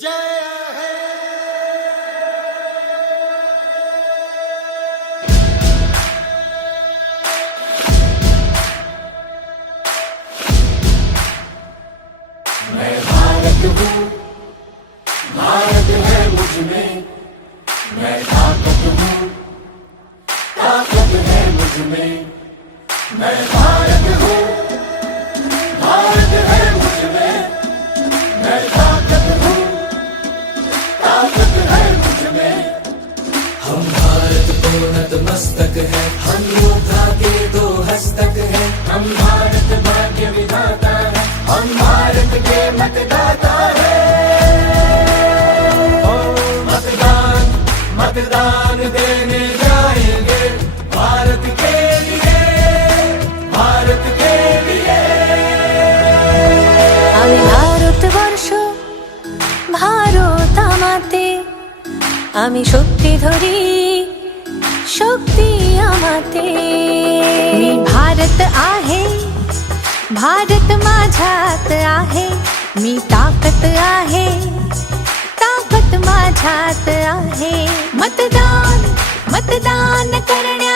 जय हे मैं भारत हूँ, भारत है मुझ में, मैं ताकत हूँ, ताकत है मुझ में, मैं भारत हूँ, भारत है मुझ में, मैं ताकत हूँ, ताकत है मुझ में। हम भारत को नतमस्तक है, हम योद्धा के दो हस्तक है। हम भारत भाग्य विधाता है, हम भारत के मतदाता है। ओ मतदान मतदान देने जाएंगे भारत के लिए, भारत के लिए। আমি ভারতবর্ষ ভারত আমাতে আমি শক্তি ধরি शक्ती आमाते मी भारत आहे भारत माझ्यात आहे मी ताकत आहे ताकत माझ्यात आहे मतदान मतदान करण्या